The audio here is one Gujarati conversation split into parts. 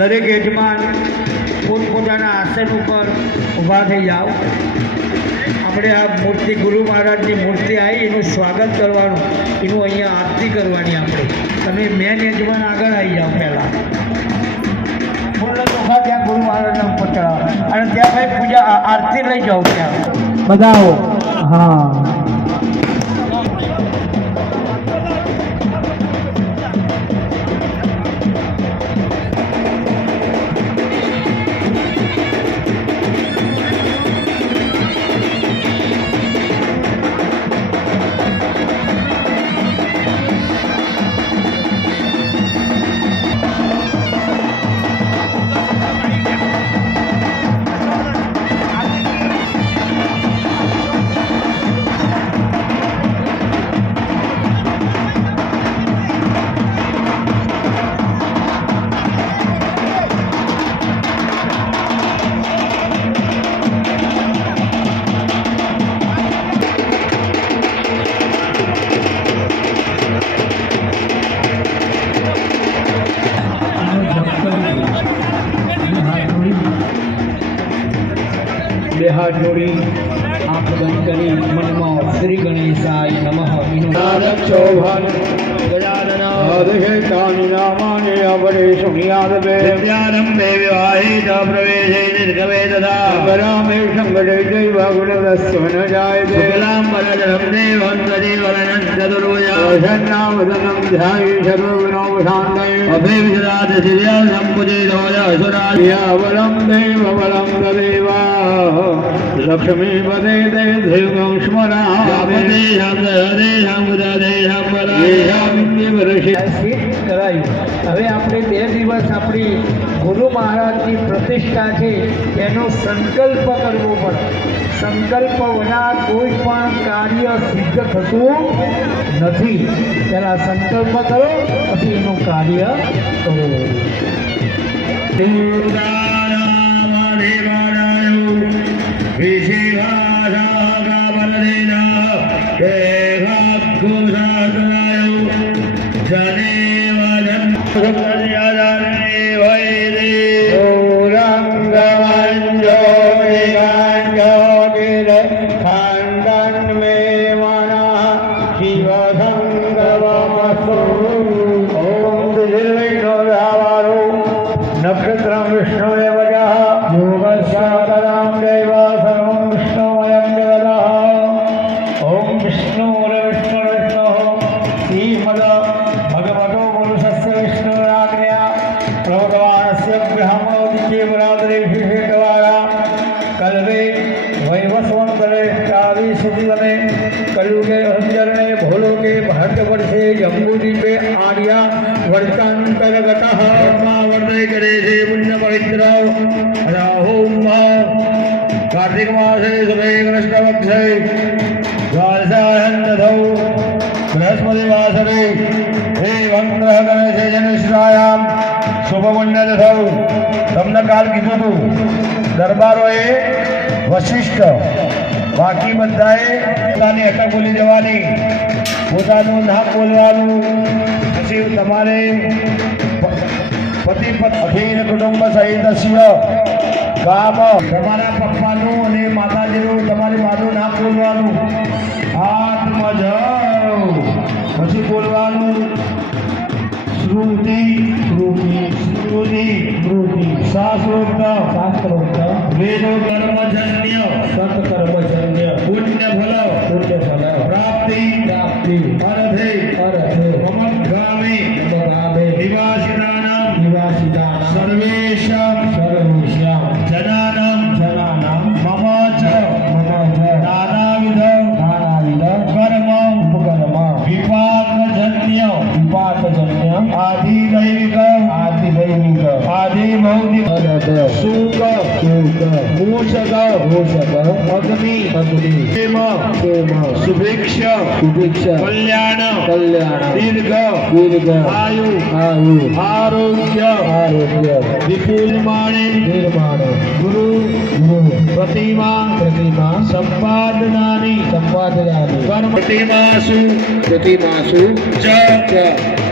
દરેક યજમાન પોતપોતાના આસન ઉપર ઊભા થઈ જાઓ. આપણે આ મૂર્તિ ગુરુ મહારાજની મૂર્તિ આવી એનું સ્વાગત કરવાનું, એનું અહીંયા આરતી કરવાની. આપણે તમે મેન યજમાન આગળ આવી જાઓ. પહેલાં ફૂલનો ચોખા ત્યાં ગુરુ મહારાજને ઉપર ચડાવવા અને ત્યાં ભાઈ પૂજા આરતી લઈ જાઓ. ત્યાં બધાઓ હા બે હાથ જોડી આંખ બંધ કરી મનમાં શ્રી ગણેશાય નમઃ લક્ષ્મી પદે દેવ સ્મરા હવે આપણે 2 દિવસ આપણી ગુરુ મહારાજની પ્રતિષ્ઠા છે એનો સંકલ્પ કરવો પડે. સંકલ્પ વગર કોઈ પણ કાર્ય સિદ્ધ થતું નથી. પહેલા સંકલ્પ કરો પછી એનું કાર્ય કરો. નક્ષત્રમ વિષ્ણુ जम्बूदीपे आर्या वर्तांतर्गतः वर्धय करे से पुण्य पवित्र राहुम कार्तिक मासे सुबह कृष्णपक्षे द्वादशाहन्दधौ बृहस्पति वासरे हे वंद्रः गणेशे जनिश्रायां शुभपुण्यदधौ તમને કાલ કીધું હતું દરબારોએ વશિષ્ઠ બાકી બધાએ પોતાની અટક બોલી દેવાની, પોતાનું નામ બોલવાનું. પછી તમારે પતિ અખિલ કુટુંબ સહિત ગામ તમારા પપ્પાનું અને માતાજીનું તમારી માનું નામ બોલવાનું. હાથમાં જાઓ પછી બોલવાનું શ્રુતિ શ્રુતિ શ્રુતિ શ્રુતિ શાસ્ત્રોક્ત શાસ્ત્રોક્ત વેદો કર્મજન્ય સત્કર્મજન્ય પુણ્ય ફલ પ્રાપ્તિ પ્રાપ્તિ અર્થે અર્થે મમગ્રામે મમગ્રામે નિવાસિતાનાં નિવાસિતાનાં સર્વેષાં સર્વેષાં જનાનાં જનાનાં મમ ચ નાનાવિધ કર્મ ઉપકર્મ વિપાકજન્ય વિપાકજન્ય આદિદૈવિક આદિદૈવિક આદિભૌતિક સુખ સુખ મૂળ मूषक अग्नि क्षेम सुभिक्ष कल्याण दीर्घ आयु आरोग्य विपुलमाणे गुरु प्रतिमा संपादनानि कर्म प्रतिमासु च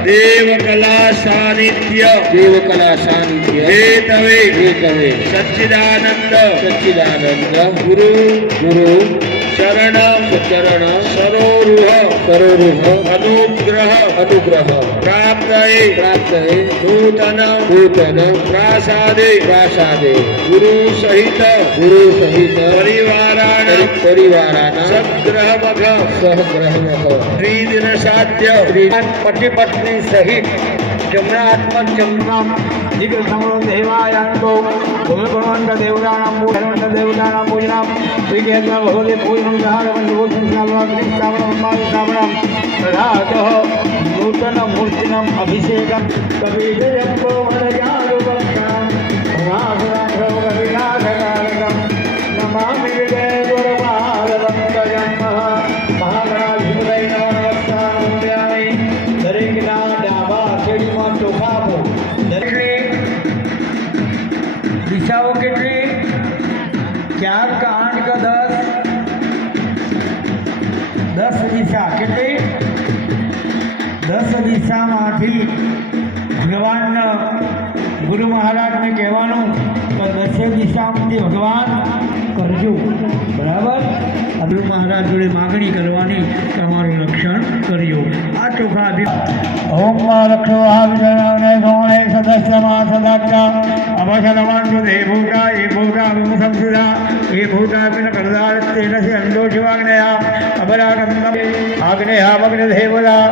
देवकला सानिध्य हेतवे सच्चिदानंद गुरु चरण सरोरुह अनुग्रह प्राप्त नूतन प्रासादे गुरु सहित परिवाराण सग्रहमख त्रिदिन साध्य पति पत्नी सहित जमनात्मक जमना दिग्र समरो देवायांतो भगवंत देवतानां पूजनां श्रीकेन्द्र भगवते पूजनं दहारवन्दोषं श्रावणं तथातः नूतन मूर्तिनम् अभिषेकं कविजयं कोमलजालुवक्षणं महासुराघविनाथकारकं नमामि विजयगुरुपादवन्दजं महागणाधिपतये नमस्कारं दरेकના ડાબા છેડીમાં ચોખા આપો દરેક દિશાઓ કેટલી 4 का 8 का 10 દિશા કેટલી 10 દિશામાંથી ભગવાનના ગુરુ મહારાજને કહેવાનું કે 10 દિશામાંથી ભગવાન કરજો બરાબર ગુરુ મહારાજ જોડે માગણી કરવાની કે અમારું રક્ષણ કર્યો આ ચોખા ઓમ રક્ષો વિજય ગૌણે સદસ્યમાં સદાજ્ઞા અવસરવાંતુ દેવભૂતા એ ભૂતા વિમુસંસુરા એ ભૂતા કરદાર તેનસી અંદો શિવાગ્નયા અબરાગંધમ આગ્નેયામગ્નદેવતા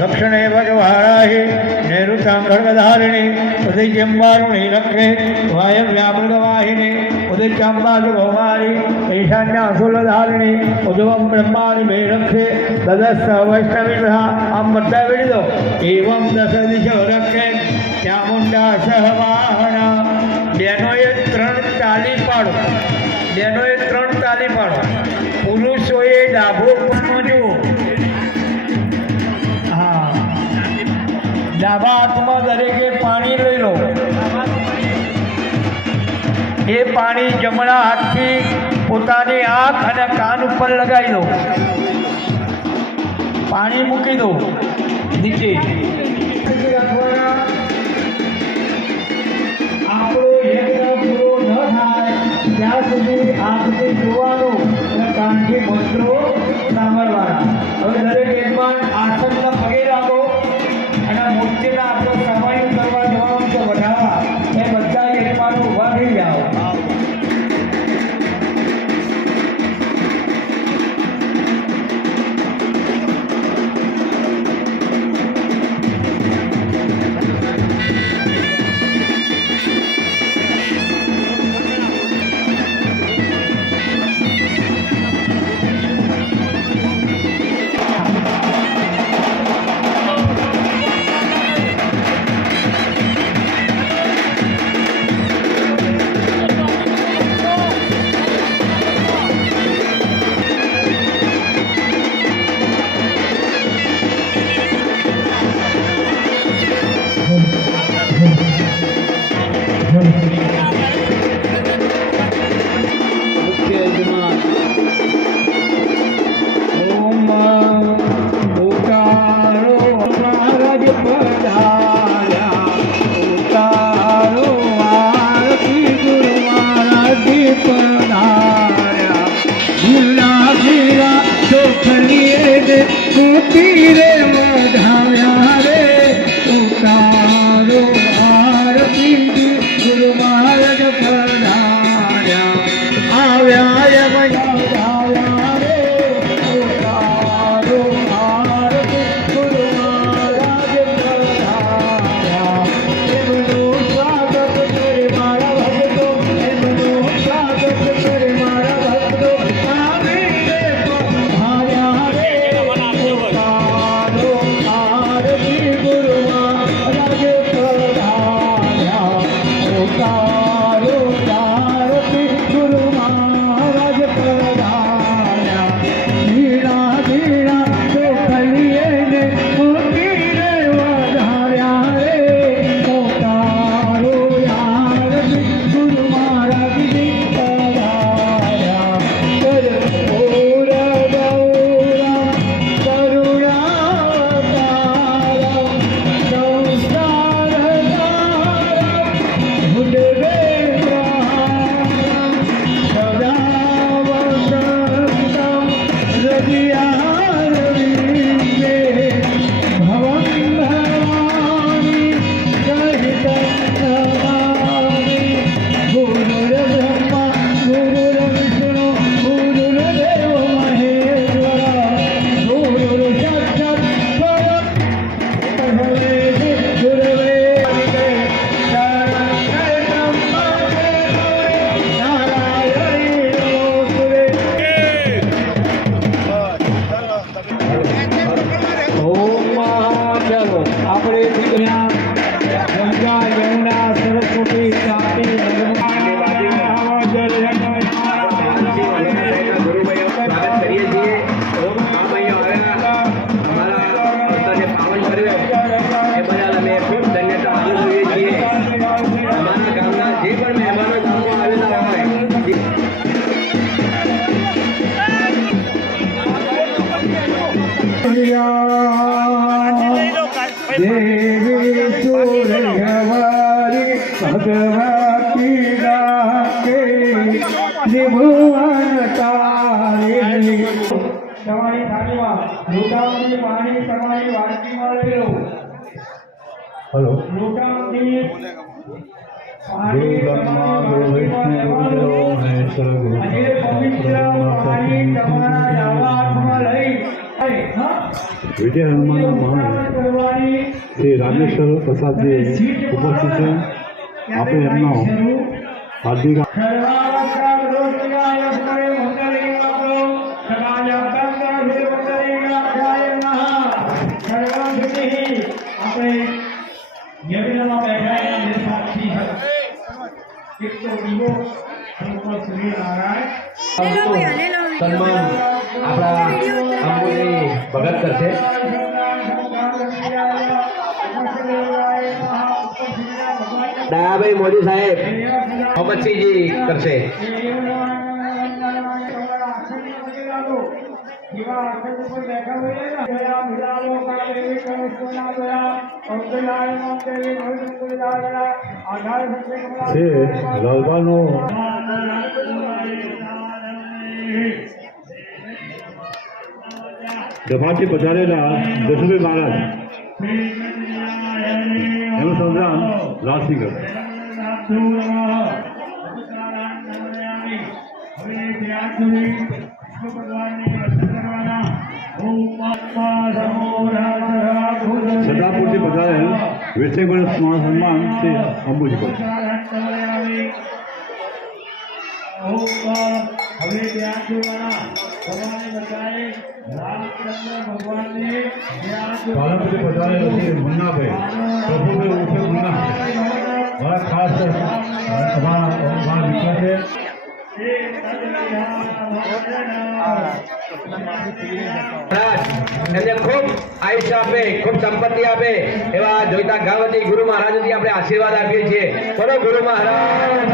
દક્ષિણે ભગવારાહી નૈઋતાં ખડગધારિણી ઉદયજંબારુણી લક્ષ્મે વાયવ્યામૃતવાહિની ઉદયચાંબાસુ ભૌમારી ઈશાન્યા અસુલધારિણી ઉદ્વમ બ્રહ્માણી ભૈરક્ષે દદસ્સ વૈષ્ણવિભા આમ બધા વેડી દો એવમ દસ દિશો રક્ષે ચામુંડા સહવાહના બેનોએ 3 તાલી પાડો પુરુષોએ ડાબો પગમાં જુઓ હા ડાબા હાથમાં દરેકે પાણી લઈ લો એ પાણી જમણા હાથથી પોતાની આંખ અને કાન ઉપર લગાવી દો પાણી મૂકી દો નીચે આપણો યજ્ઞ પૂરો ન થાય ત્યાં સુધી આંખથી જોવાનું અને કાનથી મંત્રો સાંભળવાના હવે દરેક યજમાન આસનના પગે રાખો અને મૂર્તિના આપણો સમય કરવા જવાનું છે વધારવા એ બધા યજમાનો ઊભા થઈ જાઓ આપણે ત્યાં ગંગા યમુના સરસ્વતી તાપી નર્મદા देवी सूर्यवारी भगवती गाके त्रिभुवन तारिणी તમારી થાળીમાં લોટાની પાણી તમારી વાટકીમાં લઈ લો. हेलो લોટાની गुरु ब्रह्मा गुरु विष्णु गुरु महेश्वर गुरु આજે પવિત્ર પાણી તમારા ડાબા હાથમાં લઈ હા विजय हनुमान મહારાજ કરવાની શ્રી રાજેશ્વર પ્રસાદજી ઉપસ્થિત છે. આપણે એમનો હાર્દિક સર્વાવસ્થા રોષિયાય સ્મરે મંગલિંગો સદાયંતં મંગલિંગાય નમઃ સર્વસિદ્ધિ આપણે યજ્ઞમાં બેઠા જે સાક્ષી છે એક તો દીવો સંતો શ્રી નારાયણ સન્માન આપણા અંબુની ભગત કરશે. દયાભાઈ મોદી સાહેબ મોહમ્મદસિંહજી કરશે. છે લાલબાનું દફાથી પધારેલા દશરથ મહારાજ એનું સંધાન લાલસિંહ કરે. સદાપુરથી પધારેલ વિષયગુણ સન્માન શ્રી અંબુજી કરે. હવે ધ્યાન જોવાના ભગવાને બતાવે રામચંદ્ર ભગવાનને પાલનપુરથી પધારેલ શ્રી મુન્નાભાઈ પ્રભુભાઈ ઉર્ફે મુન્ના મારા ખાસ તમારા મિત્ર છે. એમને ખૂબ આયુષ્ય આપે, ખૂબ સંપત્તિ આપે એવા જોઈતા ગામથી ગુરુ મહારાજથી આપણે આશીર્વાદ આપીએ છીએ. બોલો ગુરુ મહારાજ.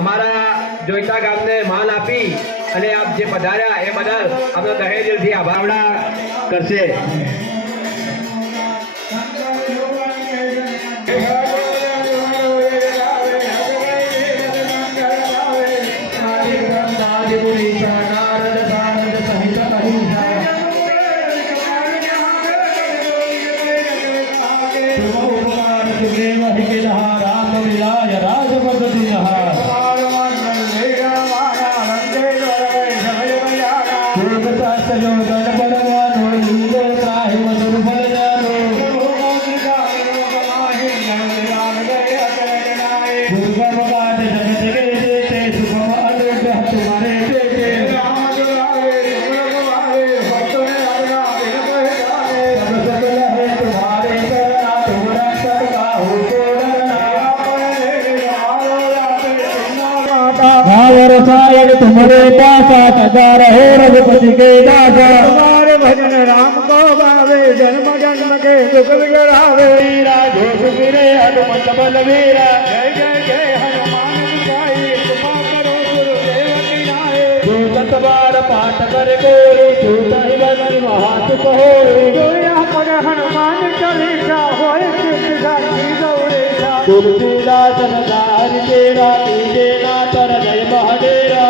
અમારા જોઈતા ગામને માન આપી અને આપ જે પધાર્યા એ બદલ આપણો તહે દિલથી આભાર કરશે. तुम्हारे पासा सदा रहे रघुपति के दासा. तुम्हारे भजन राम को भावे जन्म जन्म के दुख विगरावे. घोष गिरे हनुमत बलवीरा जय जय जय हनुमान गोसाई. कृपा करो गुरुदेव की नाय. जो सतबार पाठ कर कोई छूट ही बदन महासुख होई. जो यहाँ पर हनुमान चालीसा होय सिद्ध साक्षी गौरीसा. तुलसीदास नदारि तेरा कीजे ना तर जय महादेरा.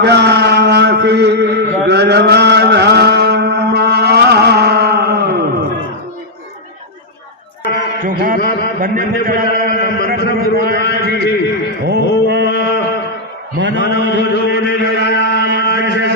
આવ્યાસી ગર્વધામમાં ચોખા બંને પરમ ગુરુજી મનો જોને જયા જય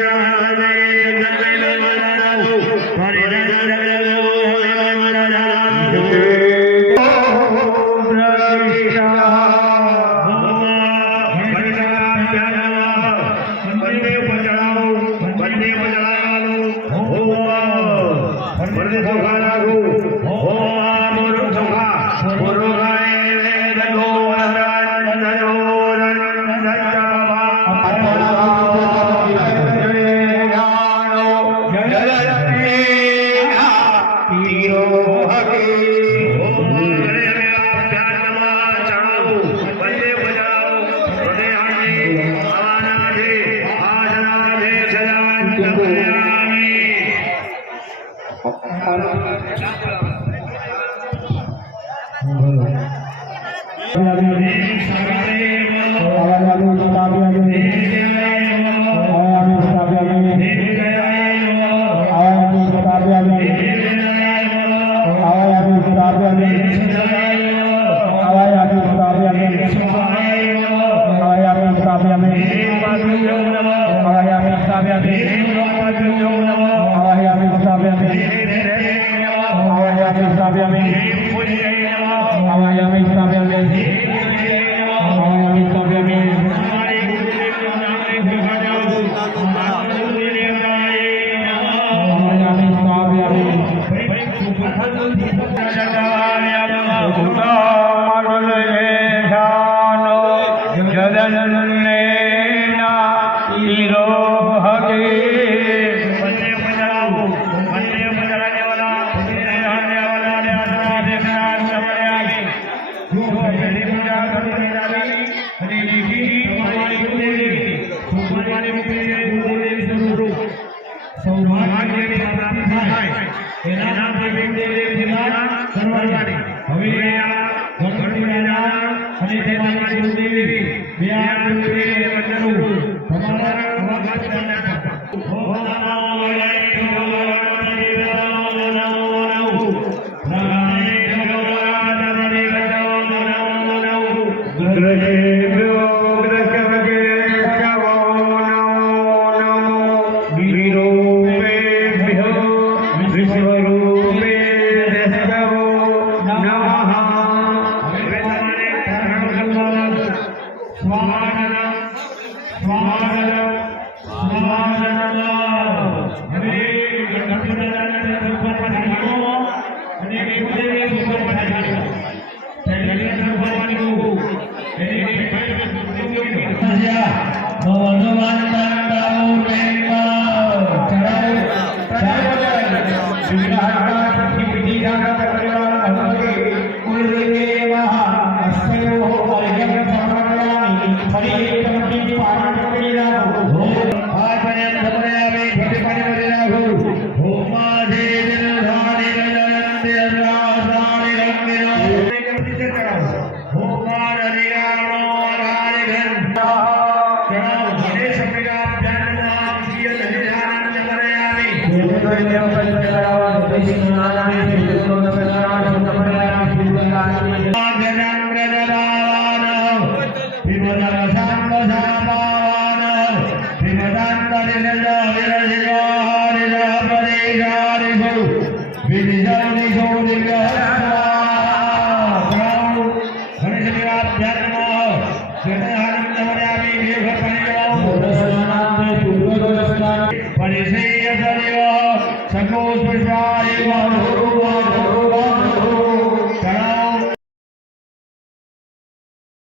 Terima kasih.